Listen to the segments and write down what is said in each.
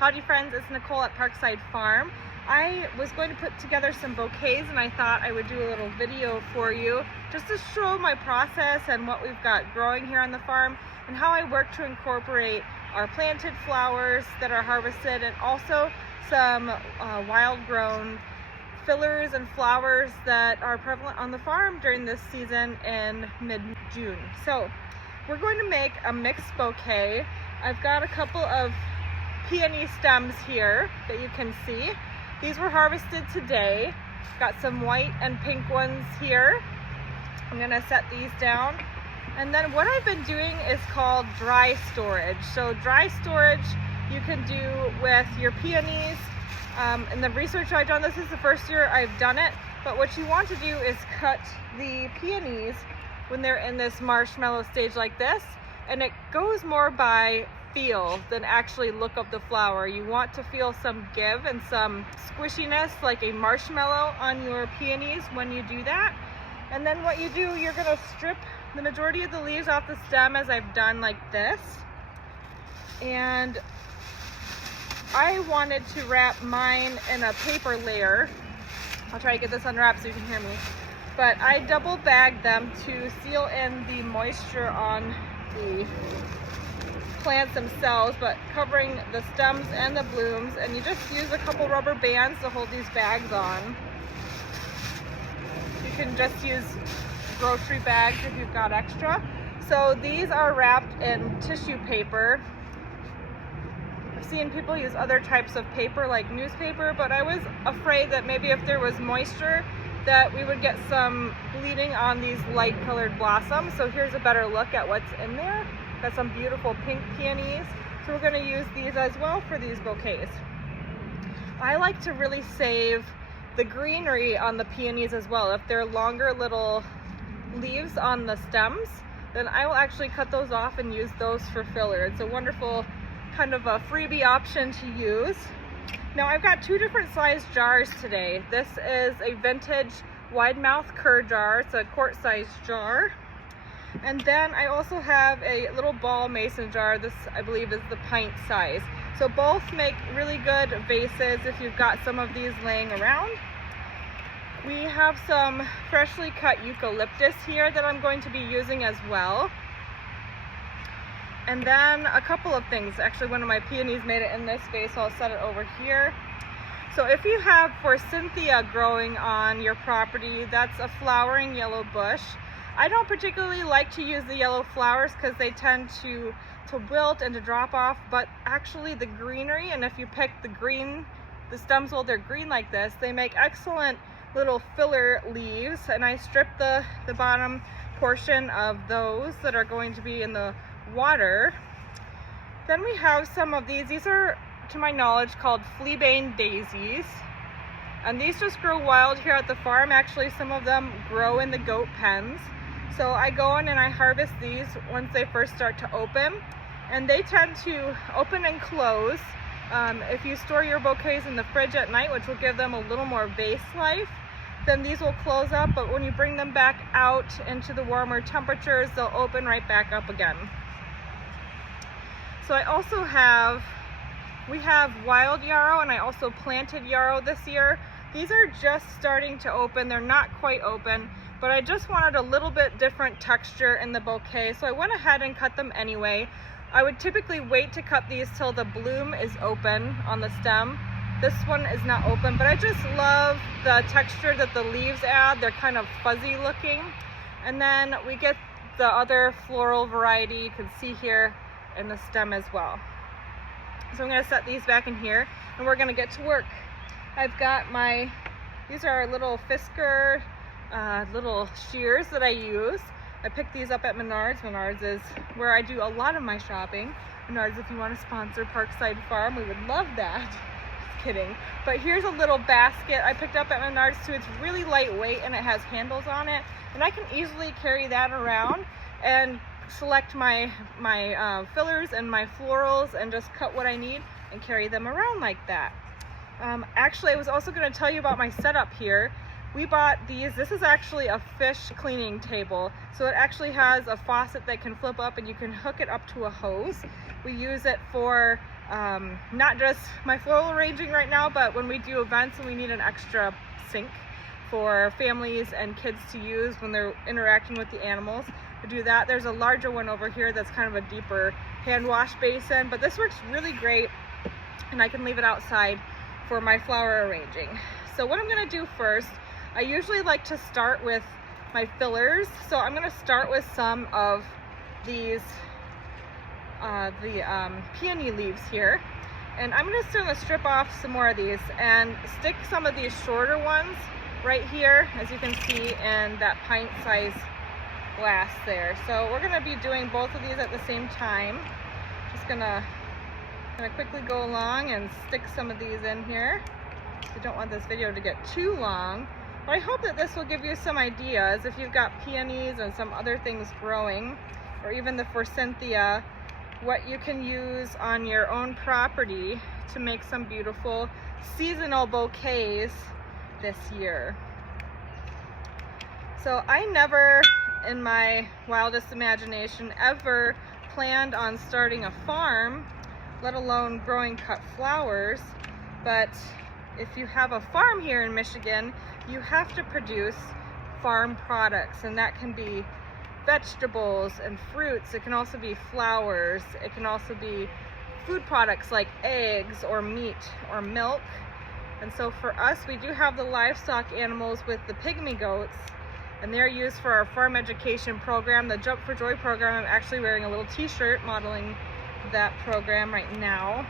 Howdy friends, it's Nicole at Parkside Farm. I was going to put together some bouquets and I thought I would do a little video for you just to show my process and what we've got growing here on the farm and how I work to incorporate our planted flowers that are harvested and also some wild grown fillers and flowers that are prevalent on the farm during this season in mid-June. So we're going to make a mixed bouquet. I've got a couple of peony stems here that you can see. These were harvested today. Got some white and pink ones here. I'm gonna set these down. And then what I've been doing is called dry storage. So dry storage you can do with your peonies. In the research I've done, this is the first year I've done it, but what you want to do is cut the peonies when they're in this marshmallow stage like this, and it goes more by feel than actually look of the flower. You want to feel some give and some squishiness like a marshmallow on your peonies when you do that. And then what you do, you're gonna strip the majority of the leaves off the stem as I've done like this. And I wanted to wrap mine in a paper layer. I'll try to get this unwrapped so you can hear me. But I double bagged them to seal in the moisture on the plants themselves, but covering the stems and the blooms, and you just use a couple rubber bands to hold these bags on. You can just use grocery bags if you've got extra. So these are wrapped in tissue paper. I've seen people use other types of paper like newspaper, but I was afraid that maybe if there was moisture that we would get some bleeding on these light colored blossoms. So here's a better look at what's in there. Got some beautiful pink peonies. So we're going to use these as well for these bouquets. I like to really save the greenery on the peonies as well. If they're longer little leaves on the stems, then I will actually cut those off and use those for filler. It's a wonderful kind of a freebie option to use. Now I've got two different size jars today. This is a vintage wide mouth cur jar. It's a quart size jar. And then I also have a little ball mason jar. This, I believe, is the pint size. So both make really good vases if you've got some of these laying around. We have some freshly cut eucalyptus here that I'm going to be using as well. And then a couple of things. Actually, one of my peonies made it in this vase, so I'll set it over here. So if you have forsythia growing on your property, that's a flowering yellow bush. I don't particularly like to use the yellow flowers because they tend to wilt and to drop off, but actually the greenery, and if you pick the stems while they're green like this, they make excellent little filler leaves. And I strip the bottom portion of those that are going to be in the water. Then we have some of these are, to my knowledge, called fleabane daisies. And these just grow wild here at the farm. Actually, some of them grow in the goat pens. So I go in and I harvest these once they first start to open, and they tend to open and close. If you store your bouquets in the fridge at night, which will give them a little more vase life, then these will close up, but when you bring them back out into the warmer temperatures, they'll open right back up again. So I also we have wild yarrow, and I also planted yarrow this year. These are just starting to open. They're not quite open, but I just wanted a little bit different texture in the bouquet, so I went ahead and cut them anyway. I would typically wait to cut these till the bloom is open on the stem. This one is not open, but I just love the texture that the leaves add. They're kind of fuzzy looking. And then we get the other floral variety you can see here in the stem as well. So I'm going to set these back in here and we're going to get to work. I've got these are little Fisker little shears that I use. I picked these up at Menards. Menards is where I do a lot of my shopping. Menards, if you want to sponsor Parkside Farm, we would love that. Just kidding. But here's a little basket I picked up at Menards too. It's really lightweight and it has handles on it, and I can easily carry that around and select my fillers and my florals and just cut what I need and carry them around like that. Actually, I was also going to tell you about my setup here. We bought these. This is actually a fish cleaning table. So it actually has a faucet that can flip up and you can hook it up to a hose. We use it for not just my floral arranging right now, but when we do events and we need an extra sink for families and kids to use when they're interacting with the animals, to do that. There's a larger one over here that's kind of a deeper hand wash basin, but this works really great, and I can leave it outside for my flower arranging. So what I'm going to do first, I usually like to start with my fillers. So I'm going to start with some of these peony leaves here, and I'm just going to strip off some more of these and stick some of these shorter ones right here, as you can see, in that pint size glass there. So we're going to be doing both of these at the same time. Just gonna quickly go along and stick some of these in here. I don't want this video to get too long, but I hope that this will give you some ideas if you've got peonies and some other things growing, or even the forsythia, what you can use on your own property to make some beautiful seasonal bouquets this year. So I never, in my wildest imagination, ever planned on starting a farm, let alone growing cut flowers. But if you have a farm here in Michigan, you have to produce farm products, and that can be vegetables and fruits. It can also be flowers. It can also be food products like eggs or meat or milk. And so for us, we do have the livestock animals with the pygmy goats, and they're used for our farm education program, the Jump for Joy program. I'm actually wearing a little t-shirt modeling that program right now.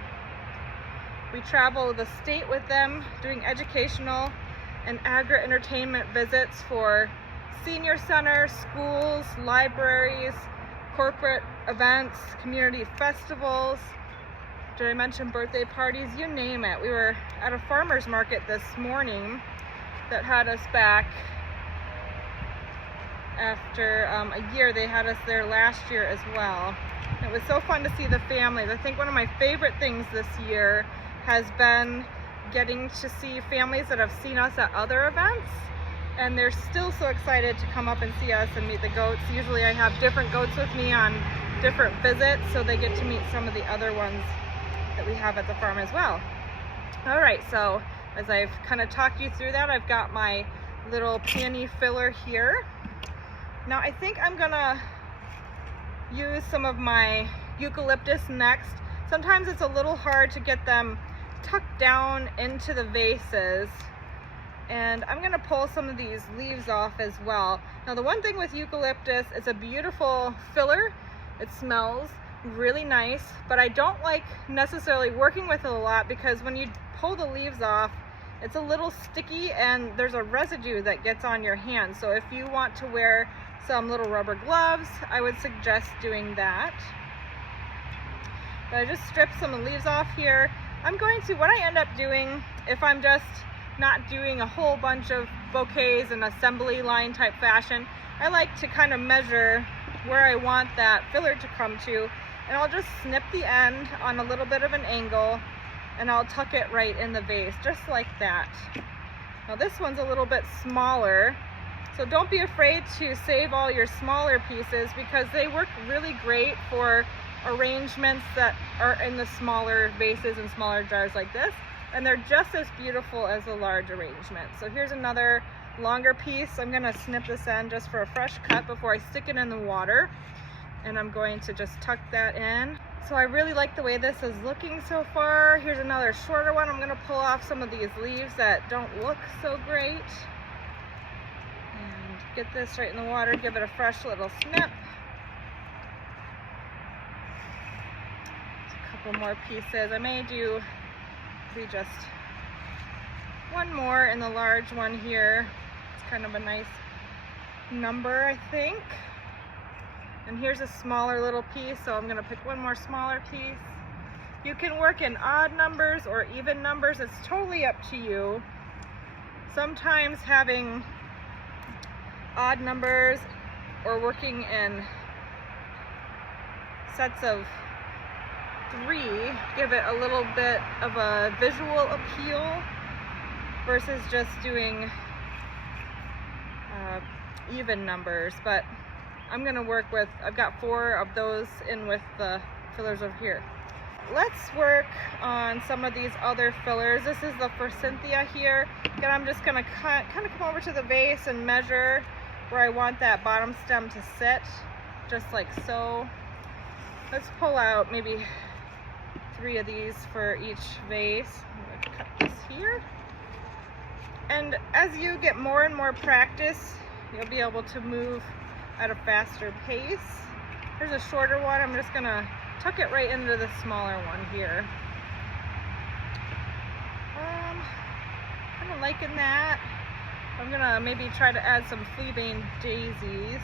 We travel the state with them doing educational and agri-entertainment visits for senior centers, schools, libraries, corporate events, community festivals. Did I mention birthday parties? You name it. We were at a farmer's market this morning that had us back after a year. They had us there last year as well. It was so fun to see the families. I think one of my favorite things this year has been getting to see families that have seen us at other events, and they're still so excited to come up and see us and meet the goats. Usually I have different goats with me on different visits, so they get to meet some of the other ones that we have at the farm as well. All right, so as I've kind of talked you through that, I've got my little peony filler here. Now I think I'm gonna use some of my eucalyptus next. Sometimes it's a little hard to get them tucked down into the vases, and I'm gonna pull some of these leaves off as well. Now the one thing with eucalyptus, it's a beautiful filler. It smells really nice, but I don't like necessarily working with it a lot, because when you pull the leaves off, it's a little sticky and there's a residue that gets on your hands. So if you want to wear some little rubber gloves, I would suggest doing that. But I just stripped some leaves off here. What I end up doing, if I'm just not doing a whole bunch of bouquets in assembly line type fashion, I like to kind of measure where I want that filler to come to, and I'll just snip the end on a little bit of an angle, and I'll tuck it right in the vase, just like that. Now this one's a little bit smaller, so don't be afraid to save all your smaller pieces, because they work really great for arrangements that are in the smaller vases and smaller jars like this, and they're just as beautiful as a large arrangement. So here's another longer piece. I'm going to snip this end just for a fresh cut before I stick it in the water, and I'm going to just tuck that in. So I really like the way this is looking so far. Here's another shorter one. I'm going to pull off some of these leaves that don't look so great and get this right in the water, give it a fresh little snip. Couple more pieces. I may do just one more in the large one here. It's kind of a nice number, I think. And here's a smaller little piece, so I'm going to pick one more smaller piece. You can work in odd numbers or even numbers. It's totally up to you. Sometimes having odd numbers or working in sets of 3 give it a little bit of a visual appeal versus just doing even numbers. But I'm going to work with, I've got 4 of those in with the fillers over here. let's work on some of these other fillers. This is the Forsythia here. Again, I'm just gonna kind of come over to the vase and measure where I want that bottom stem to sit, just like so. Let's pull out maybe 3 of these for each vase. I'm gonna cut this here. And as you get more and more practice, you'll be able to move at a faster pace. Here's a shorter one. I'm just gonna tuck it right into the smaller one here. Kind of liking that. I'm gonna maybe try to add some fleabane daisies.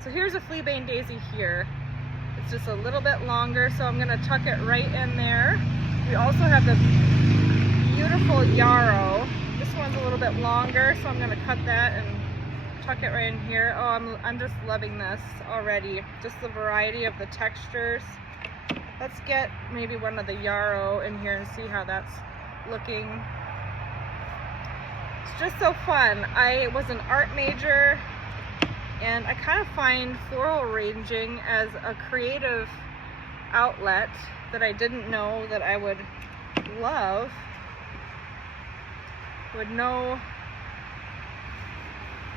So here's a fleabane daisy here. It's just a little bit longer, so I'm gonna tuck it right in there. We also have the beautiful yarrow. This one's a little bit longer, so I'm gonna cut that and tuck it right in here. Oh, I'm just loving this already. Just the variety of the textures. Let's get maybe one of the yarrow in here and see how that's looking. It's just so fun. I was an art major, and I kind of find floral arranging as a creative outlet that I didn't know that I would love. Would know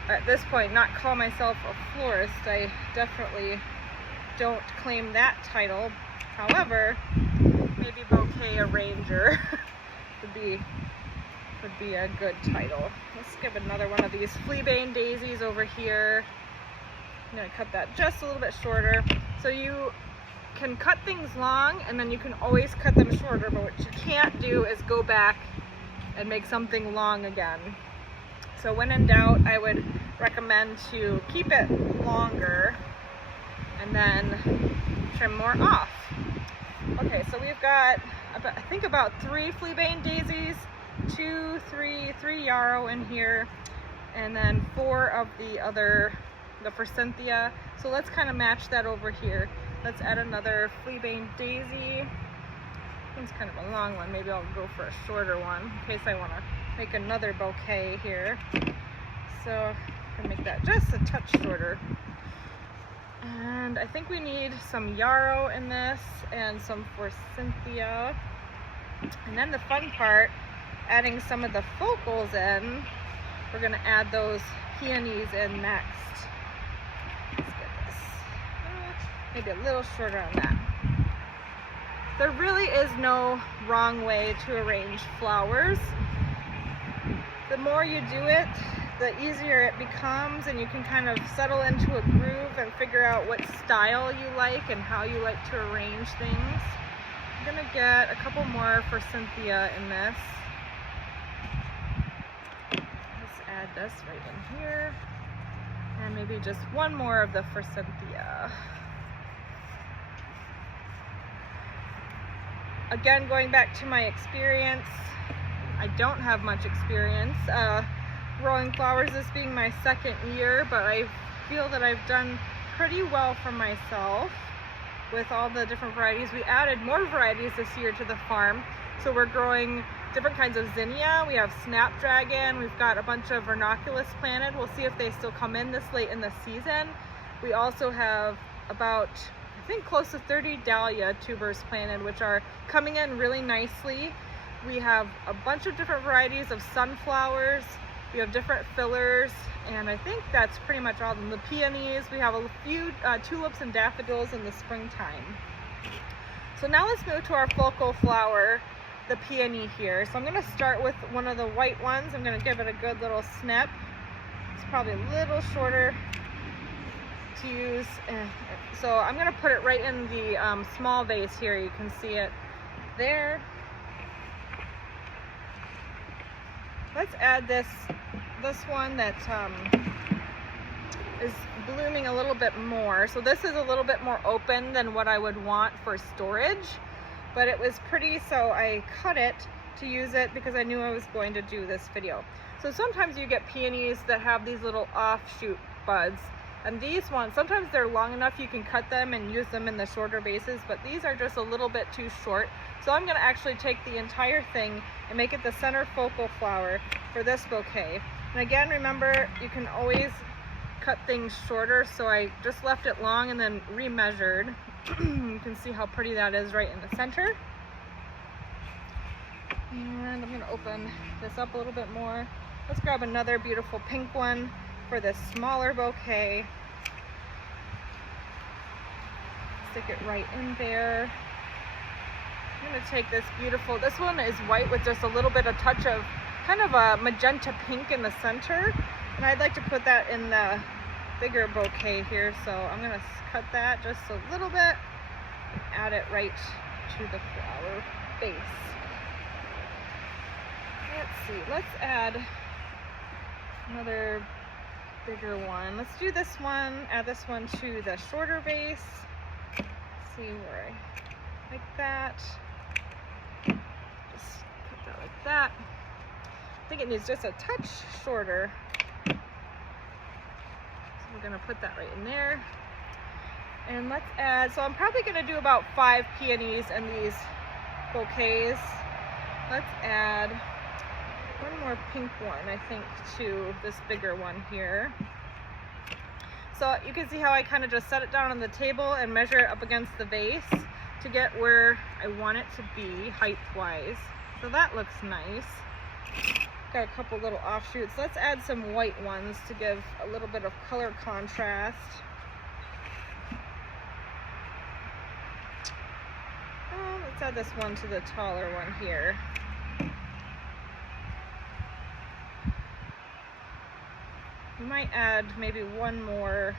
at this point, not call myself a florist. I definitely don't claim that title. However, maybe bouquet arranger would be a good title. Let's give another one of these fleabane daisies over here. I'm gonna cut that just a little bit shorter. So you can cut things long, and then you can always cut them shorter, but what you can't do is go back and make something long again. So when in doubt, I would recommend to keep it longer and then trim more off. Okay, so we've got, I think about 3 fleabane daisies, 3 yarrow in here, and then 4 of the Forsythia. So let's kind of match that over here. Let's add another fleabane daisy. This one's kind of a long one. Maybe I'll go for a shorter one in case I want to make another bouquet here. So I'm gonna make that just a touch shorter. And I think we need some yarrow in this and some Forsythia. And then the fun part, adding some of the focals in. We're gonna add those peonies in next. Let's get this maybe a little shorter on that. There really is no wrong way to arrange flowers. The more you do it, the easier it becomes, and you can kind of settle into a groove and figure out what style you like and how you like to arrange things. I'm gonna get a couple more Forsythia in this. Let's add this right in here. And maybe just one more of the Forsythia. Again, going back to my experience, I don't have much experience growing flowers, this being my 2nd year, but I feel that I've done pretty well for myself with all the different varieties. We added more varieties this year to the farm, so we're growing different kinds of zinnia. We have snapdragon. We've got a bunch of ranunculus planted. We'll see if they still come in this late in the season. We also have about, I think, close to 30 dahlia tubers planted, which are coming in really nicely. We have a bunch of different varieties of sunflowers. We have different fillers, and I think that's pretty much all of them. The peonies, we have a few tulips and daffodils in the springtime. So now let's move to our focal flower, the peony here. So I'm gonna start with one of the white ones. I'm gonna give it a good little snip. It's probably a little shorter to use. So I'm gonna put it right in the small vase here. You can see it there. Let's add this one that is blooming a little bit more. So this is a little bit more open than what I would want for storage, but it was pretty, so I cut it to use it because I knew I was going to do this video. So sometimes you get peonies that have these little offshoot buds, and these ones, sometimes they're long enough you can cut them and use them in the shorter vases, but these are just a little bit too short. So I'm gonna actually take the entire thing and make it the center focal flower for this bouquet. And again, remember, you can always cut things shorter, so I just left it long and then remeasured You can see how pretty that is right in the center. And I'm gonna open this up a little bit more. Let's grab another beautiful pink one for this smaller bouquet. Stick it right in there. I'm gonna take this beautiful, this one is white with just a little bit of touch of kind of a magenta pink in the center. And I'd like to put that in the bigger bouquet here. So I'm gonna cut that just a little bit and add it right to the flower base. Let's see, let's add another bigger one. Let's do this one, add this one to the shorter base. Let's see where I like that. Just put that like that. I think it needs just a touch shorter. So we're gonna put that right in there. And let's add, so I'm probably gonna do about 5 peonies in these bouquets. Let's add one more pink one, I think, to this bigger one here. So you can see how I kind of just set it down on the table and measure it up against the vase to get where I want it to be height-wise. So that looks nice. Got a couple little offshoots. Let's add some white ones to give a little bit of color contrast. Let's add this one to the taller one here. We might add maybe one more.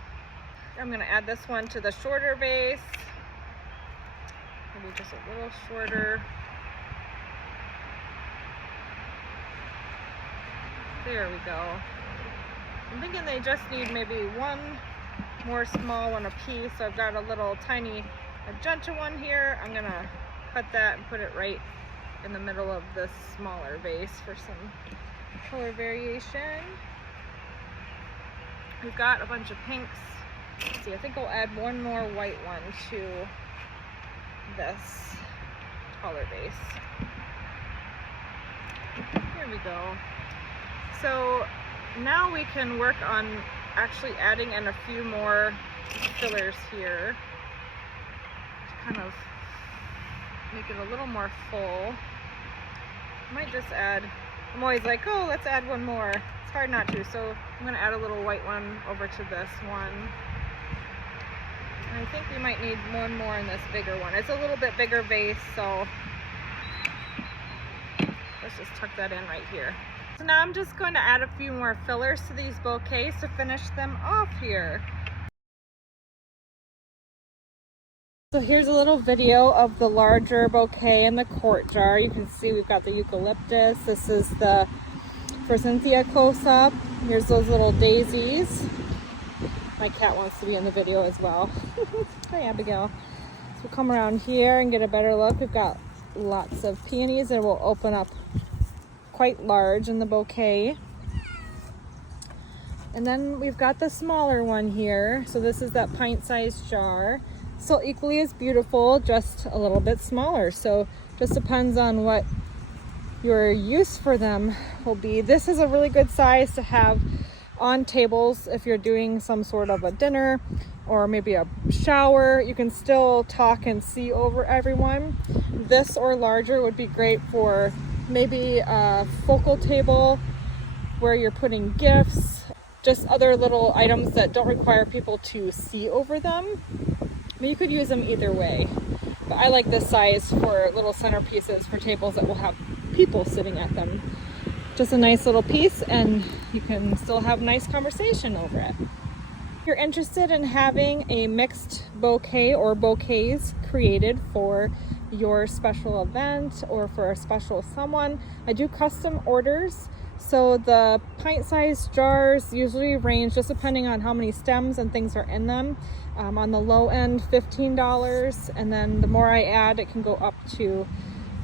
I'm going to add this one to the shorter base. Maybe just a little shorter. There we go. I'm thinking they just need maybe one more small one apiece. So I've got a little tiny magenta one here. I'm going to cut that and put it right in the middle of this smaller vase for some color variation. We've got a bunch of pinks. Let's see, I think I'll add one more white one to this taller base. Here we go. So now we can work on actually adding in a few more fillers here to kind of make it a little more full. Might just add, I'm always like, oh, let's add one more. It's hard not to, so I'm going to add a little white one over to this one. And I think we might need one more in this bigger one. It's a little bit bigger vase, so let's just tuck that in right here. So now I'm just going to add a few more fillers to these bouquets to finish them off here. So here's a little video of the larger bouquet in the quart jar. You can see we've got the eucalyptus. This is the Cynthia close-up. Here's those little daisies. My cat wants to be in the video as well. Hi, Abigail. So we'll come around here and get a better look. We've got lots of peonies and we'll open up quite large in the bouquet. And then we've got the smaller one here. So this is that pint-sized jar. Still equally as beautiful, just a little bit smaller. So just depends on what your use for them will be. This is a really good size to have on tables if you're doing some sort of a dinner or maybe a shower. You can still talk and see over everyone. This or larger would be great for maybe a focal table where you're putting gifts, just other little items that don't require people to see over them. But you could use them either way. But I like this size for little centerpieces for tables that will have people sitting at them. Just a nice little piece, and you can still have nice conversation over it. If you're interested in having a mixed bouquet or bouquets created for your special event or for a special someone, I do custom orders. So the pint-sized jars usually range, just depending on how many stems and things are in them. On the low end, $15, and then the more I add, it can go up to,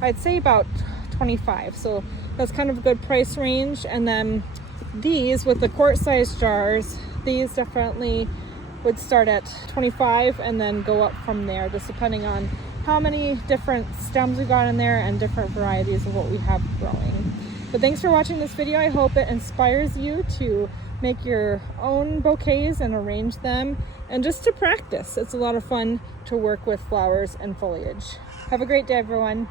I'd say, about $25. So that's kind of a good price range. And then these with the quart-sized jars, these definitely would start at $25 and then go up from there, just depending on how many different stems we got in there and different varieties of what we have growing. But thanks for watching this video. I hope it inspires you to make your own bouquets and arrange them and just to practice. It's a lot of fun to work with flowers and foliage. Have a great day, everyone.